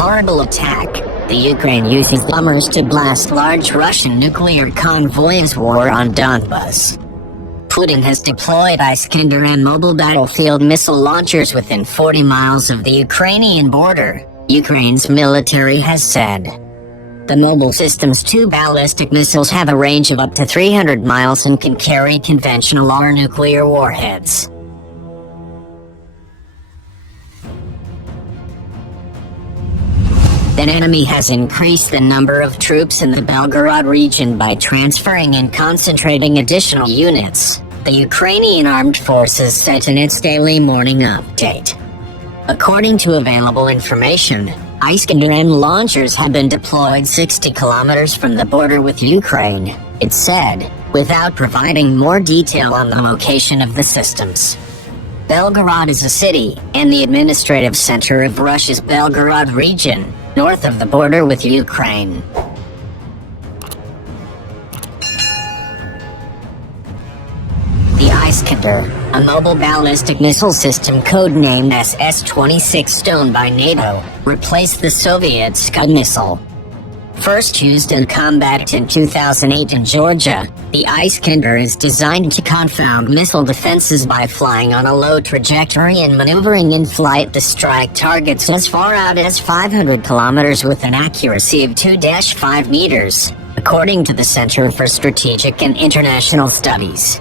horrible attack, the Ukraine uses bombers to blast large Russian nuclear convoys. War on Donbas. Putin has deployed Iskander and mobile battlefield missile launchers within 40 miles of the Ukrainian border, Ukraine's military has said. The mobile system's 2 ballistic missiles have a range of up to 300 miles and can carry conventional or nuclear warheads. The enemy has increased the number of troops in the Belgorod region by transferring and concentrating additional units, the Ukrainian Armed Forces said in its daily morning update. According to available information, Iskander M launchers have been deployed 60 kilometers from the border with Ukraine, it said, without providing more detail on the location of the systems. Belgorod is a city and the administrative center of Russia's Belgorod region, north of the border with Ukraine. The Iskander, a mobile ballistic missile system codenamed SS-26 Stone by NATO, replaced the Soviet Scud missile. First used in combat in 2008 in Georgia, the Iskander is designed to confound missile defenses by flying on a low trajectory and maneuvering in flight to strike targets as far out as 500 kilometers with an accuracy of 2-5 meters, according to the Center for Strategic and International Studies.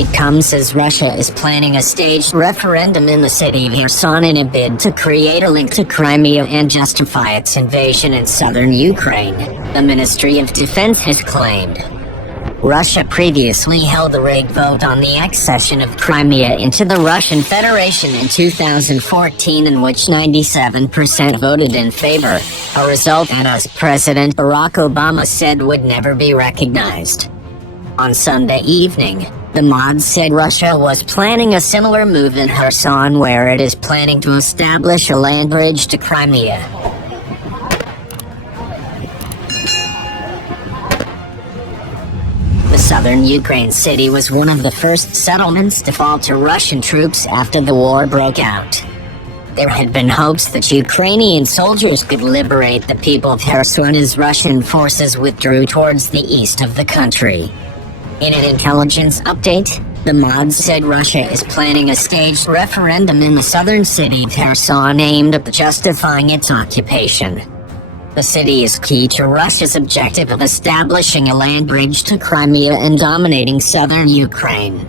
It comes as Russia is planning a staged referendum in the city of Kherson in a bid to create a link to Crimea and justify its invasion in southern Ukraine, the Ministry of Defense has claimed. Russia previously held a rigged vote on the accession of Crimea into the Russian Federation in 2014 in which 97% voted in favor, a result that US President Barack Obama said would never be recognized. On Sunday evening, the Mod said Russia was planning a similar move in Kherson where it is planning to establish a land bridge to Crimea. The southern Ukraine city was one of the first settlements to fall to Russian troops after the war broke out. There had been hopes that Ukrainian soldiers could liberate the people of Kherson as Russian forces withdrew towards the east of the country. In an intelligence update, the Mod said Russia is planning a staged referendum in the southern city of Kherson aimed at justifying its occupation. The city is key to Russia's objective of establishing a land bridge to Crimea and dominating southern Ukraine.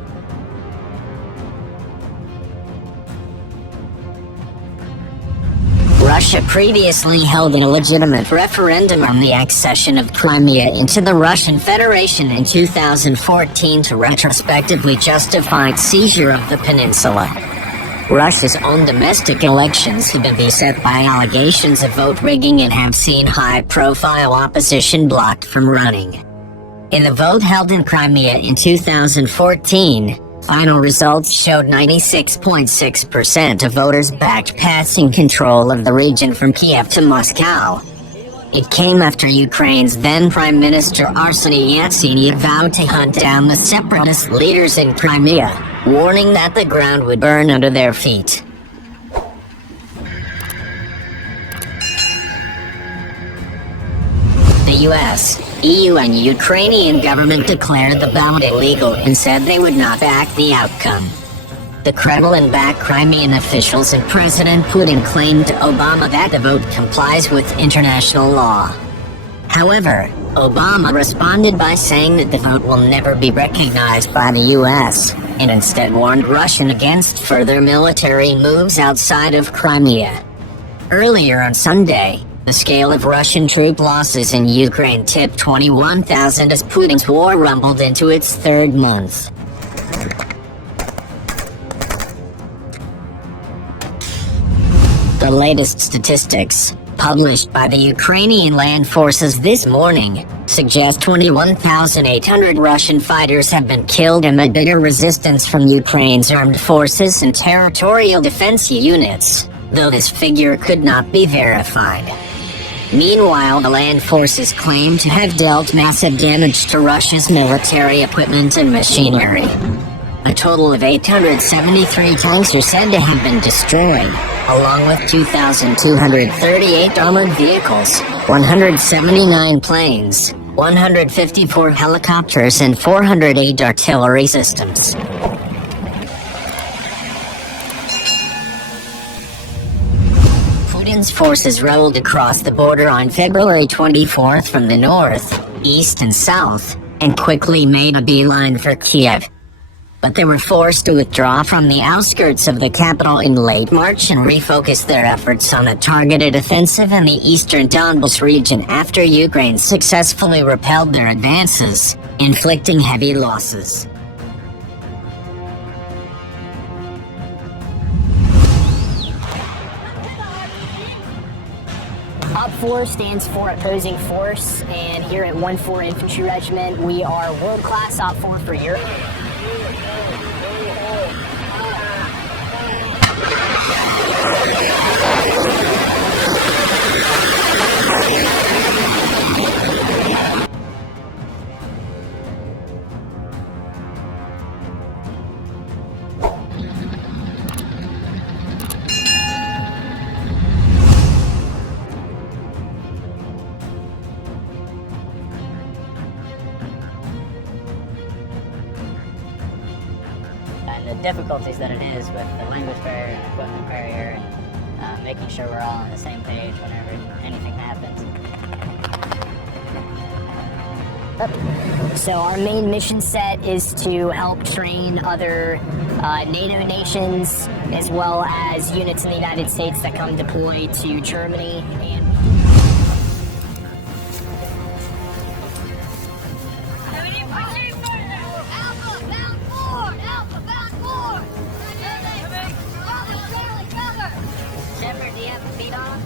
Russia previously held an illegitimate referendum on the accession of Crimea into the Russian Federation in 2014 to retrospectively justify its seizure of the peninsula. Russia's own domestic elections have been beset by allegations of vote rigging and have seen high-profile opposition blocked from running. In the vote held in Crimea in 2014, final results showed 96.6% of voters backed passing control of the region from Kiev to Moscow. It came after Ukraine's then Prime Minister Arseniy Yatsenyuk vowed to hunt down the separatist leaders in Crimea, warning that the ground would burn under their feet. The US, EU and Ukrainian government declared the ballot illegal and said they would not back the outcome. The Kremlin-backed Crimean officials and President Putin claimed to Obama that the vote complies with international law. However, Obama responded by saying that the vote will never be recognized by the US, and instead warned Russia against further military moves outside of Crimea. Earlier on Sunday, the scale of Russian troop losses in Ukraine tipped 21,000 as Putin's war rumbled into its third month. The latest statistics, published by the Ukrainian land forces this morning, suggest 21,800 Russian fighters have been killed amid bitter resistance from Ukraine's armed forces and territorial defense units, though this figure could not be verified. Meanwhile, the land forces claim to have dealt massive damage to Russia's military equipment and machinery. A total of 873 tanks are said to have been destroyed, along with 2,238 armored vehicles, 179 planes, 154 helicopters, and 408 artillery systems. Putin's forces rolled across the border on February 24th from the north, east, and south, and quickly made a beeline for Kiev. But they were forced to withdraw from the outskirts of the capital in late March and refocus their efforts on a targeted offensive in the eastern Donbas region after Ukraine successfully repelled their advances, inflicting heavy losses. Op 4 stands for opposing force, and here at 1-4 Infantry Regiment, we are world-class Op 4 for Europe. And the difficulties that it is with the language barrier and equipment barrier, and making sure we're all on the same page whenever anything happens. So our main mission set is to help train other NATO nations, as well as units in the United States that come deploy to Germany. And Shepard, do you have the feet on?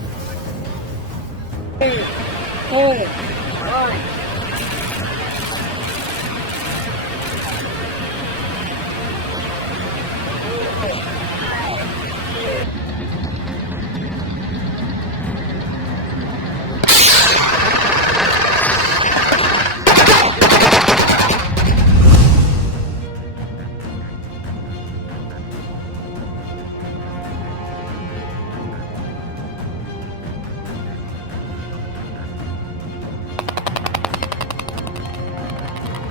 2, 4, 1.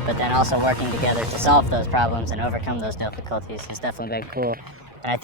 But then also working together to solve those problems and overcome those difficulties has definitely been cool. And I think